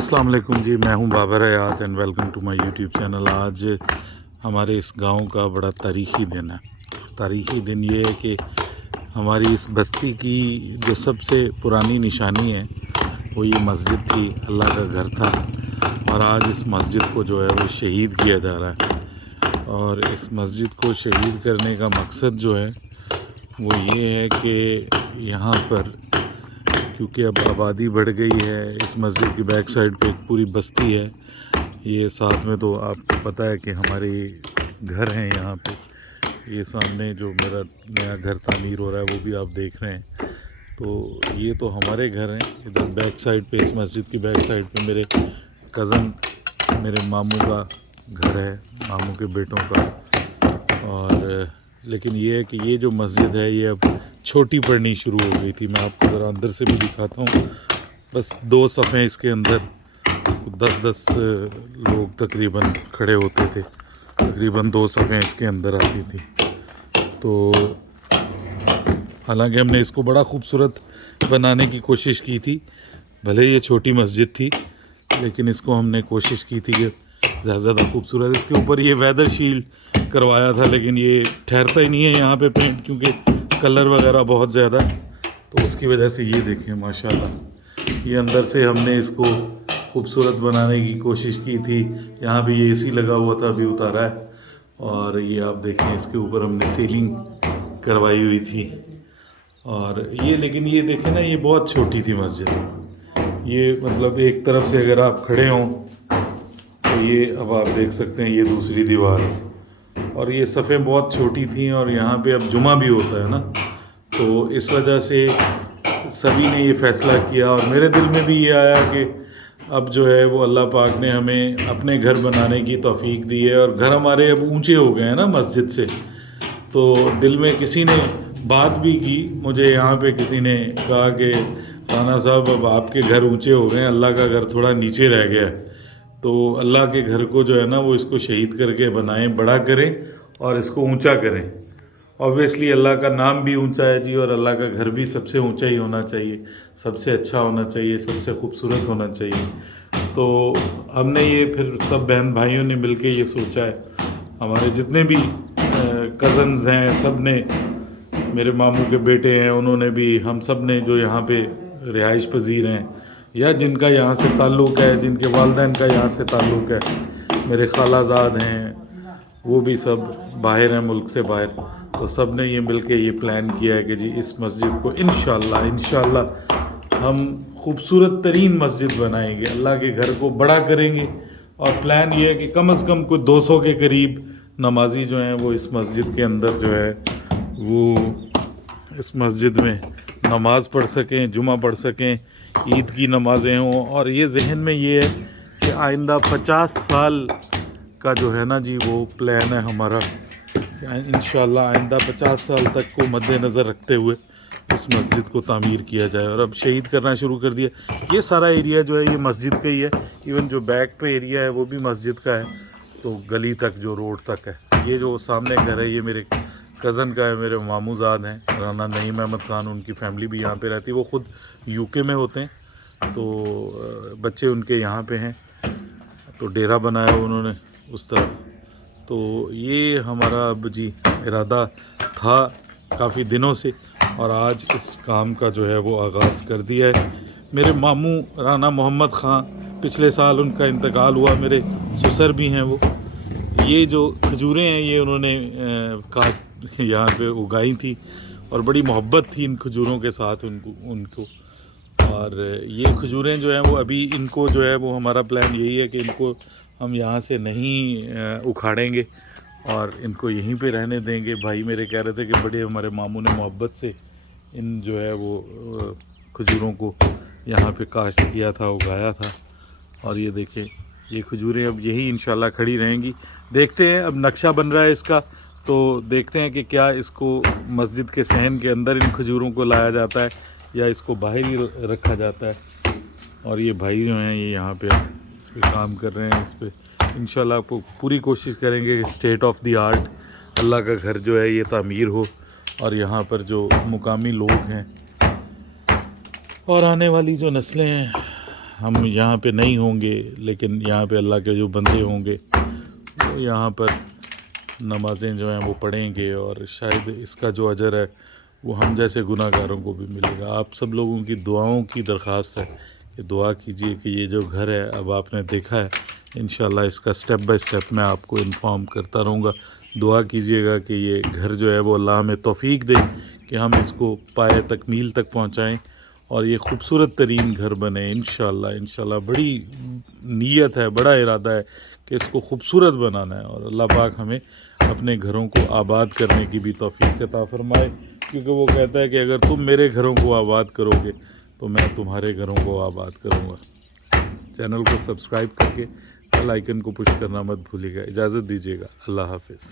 अस्सलाम वालेकुम जी, मैं हूं Babar Hayat and welcome to my YouTube channel. आज हमारे इस गांव का बड़ा तारीख़ी दिन है। तारीख़ी दिन ये है कि हमारी इस बस्ती की जो सबसे पुरानी निशानी है वो ये मस्जिद थी, अल्लाह का घर था। और आज इस मस्जिद को जो है वो शहीद किया जा रहा है। और इस मस्जिद को शहीद करने का मकसद जो है वो ये है कि यहाँ पर क्योंकि अब आबादी बढ़ गई है, इस मस्जिद की बैक साइड पे एक पूरी बस्ती है। ये साथ में तो आपको पता है कि हमारे घर हैं यहाँ पे। ये सामने जो मेरा नया घर तामीर हो रहा है वो भी आप देख रहे हैं। तो ये तो हमारे घर हैं। इधर बैक साइड पे, इस मस्जिद की बैक साइड पे मेरे कज़न, मेरे मामू का घर है, मामू के बेटों का। और लेकिन ये है कि ये जो मस्जिद है ये अब छोटी पड़नी शुरू हो गई थी। मैं आपको ज़रा अंदर से भी दिखाता हूँ। बस 2 सफ़े इसके अंदर 10-10 लोग तकरीबन खड़े होते थे। तकरीबन 2 सफ़े इसके अंदर आती थी। तो हालांकि हमने इसको बड़ा खूबसूरत बनाने की कोशिश की थी। भले ये छोटी मस्जिद थी लेकिन इसको हमने कोशिश की थी कि ज़्यादा खूबसूरत। इसके ऊपर ये वेदर शील्ड करवाया था लेकिन ये ठहरता ही नहीं है यहाँ पे पेंट, क्योंकि कलर वगैरह बहुत ज़्यादा, तो उसकी वजह से ये देखें माशाल्लाह ये अंदर से हमने इसको खूबसूरत बनाने की कोशिश की थी। यहाँ भी ये एसी लगा हुआ था, अभी उतारा है। और ये आप देखें इसके ऊपर हमने सीलिंग करवाई हुई थी। और ये लेकिन ये देखें ना, ये बहुत छोटी थी मस्जिद। ये मतलब एक तरफ से अगर आप खड़े हों तो ये अब आप देख सकते हैं ये दूसरी दीवार, और ये सफ़ें बहुत छोटी थी। और यहाँ पे अब जुमा भी होता है ना, तो इस वजह से सभी ने ये फ़ैसला किया। और मेरे दिल में भी ये आया कि अब जो है वो अल्लाह पाक ने हमें अपने घर बनाने की तौफीक दी है। और घर हमारे अब ऊंचे हो गए हैं ना मस्जिद से, तो दिल में किसी ने बात भी की, मुझे यहाँ पे किसी ने कहा कि राना साहब अब आपके घर ऊंचे हो गए हैं, अल्लाह का घर थोड़ा नीचे रह गया है। तो अल्लाह के घर को जो है ना वो इसको शहीद करके बनाएं, बड़ा करें और इसको ऊंचा करें। ऑब्वियसली अल्लाह का नाम भी ऊंचा है जी, और अल्लाह का घर भी सबसे ऊंचा ही होना चाहिए, सबसे अच्छा होना चाहिए, सबसे खूबसूरत होना चाहिए। तो हमने ये फिर सब बहन भाइयों ने मिल के ये सोचा है। हमारे जितने भी कज़न्स हैं सब ने, मेरे मामू के बेटे हैं उन्होंने भी, हम सब ने जो यहाँ पे रिहाइश पजीर हैं या जिनका यहाँ से ताल्लुक़ है, जिनके वालिदैन का यहाँ से ताल्लुक़ है, मेरे खालाजाद हैं वो भी सब बाहर हैं, मुल्क से बाहर। तो सब ने ये मिल के ये प्लान किया है कि जी इस मस्जिद को इंशाअल्लाह हम खूबसूरत तरीन मस्जिद बनाएंगे, अल्लाह के घर को बड़ा करेंगे। और प्लान ये है कि कम से कम कोई 200 के करीब नमाजी जो हैं वो इस मस्जिद के अंदर जो है वो इस मस्जिद में नमाज़ पढ़ सकें, जुमा पढ़ सकें, ईद की नमाज़ें हों। और ये जहन में ये है कि आइंदा 50 साल का जो है ना जी वो प्लान है हमारा, इंशाअल्लाह आइंदा 50 साल तक को मद्देनज़र रखते हुए इस मस्जिद को तामीर किया जाए। और अब शहीद करना शुरू कर दिया। ये सारा एरिया जो है ये मस्जिद का ही है। इवन जो बैक पे एरिया है वो भी मस्जिद का है, तो गली तक जो रोड तक है। ये जो सामने घर है ये मेरे कज़न का है, मेरे मामूजाद हैं राना नईम अहमद खान, उनकी फैमिली भी यहाँ पे रहती है। वो ख़ुद यूके में होते हैं, तो बच्चे उनके यहाँ पे हैं, तो डेरा बनाया उन्होंने उस तरफ। तो ये हमारा अब जी इरादा था काफ़ी दिनों से, और आज इस काम का जो है वो आगाज़ कर दिया है। मेरे मामू राना मोहम्मद ख़ान, पिछले साल उनका इंतकाल हुआ, मेरे ससुर भी हैं वो। ये जो खजूरें हैं ये उन्होंने काश्त यहाँ पे उगाई थी, और बड़ी मोहब्बत थी इन खजूरों के साथ उनको। और ये खजूरें जो हैं वो अभी इनको जो है वो हमारा प्लान यही है कि इनको हम यहाँ से नहीं उखाड़ेंगे और इनको यहीं पे रहने देंगे। भाई मेरे कह रहे थे कि बड़े हमारे मामू ने मोहब्बत से इन जो है वो खजूरों को यहाँ पे काश्त किया था, उगाया था। और ये देखें ये खजूरें अब यही इंशाल्लाह खड़ी रहेंगी। देखते हैं, अब नक्शा बन रहा है इसका, तो देखते हैं कि क्या इसको मस्जिद के सहन के अंदर इन खजूरों को लाया जाता है या इसको बाहर ही रखा जाता है। और ये भाई जो हैं ये यहाँ पे इस पर काम कर रहे हैं। इस पर इंशाल्लाह आपको पूरी कोशिश करेंगे कि स्टेट ऑफ द आर्ट अल्लाह का घर जो है ये तामीर हो, और यहाँ पर जो मुकामी लोग हैं और आने वाली जो नस्लें हैं ہم یہاں پہ نہیں ہوں گے لیکن یہاں پہ اللہ کے جو بندے ہوں گے وہ یہاں پر نمازیں جو ہیں وہ پڑھیں گے، اور شاید اس کا جو اجر ہے وہ ہم جیسے گناہ گاروں کو بھی ملے گا۔ آپ سب لوگوں کی دعاؤں کی درخواست ہے کہ دعا کیجئے کہ یہ جو گھر ہے اب آپ نے دیکھا ہے، انشاءاللہ اس کا سٹیپ بائی سٹیپ میں آپ کو انفارم کرتا رہوں گا۔ دعا کیجئے گا کہ یہ گھر جو ہے وہ اللہ ہمیں توفیق دے کہ ہم اس کو پائے تکمیل تک پہنچائیں اور یہ خوبصورت ترین گھر بنے انشاءاللہ۔ بڑی نیت ہے، بڑا ارادہ ہے کہ اس کو خوبصورت بنانا ہے، اور اللہ پاک ہمیں اپنے گھروں کو آباد کرنے کی بھی توفیق عطا فرمائے، کیونکہ وہ کہتا ہے کہ اگر تم میرے گھروں کو آباد کرو گے تو میں تمہارے گھروں کو آباد کروں گا۔ چینل کو سبسکرائب کر کے بیل آئیکن کو پش کرنا مت بھولیے گا۔ اجازت دیجیے گا، اللہ حافظ۔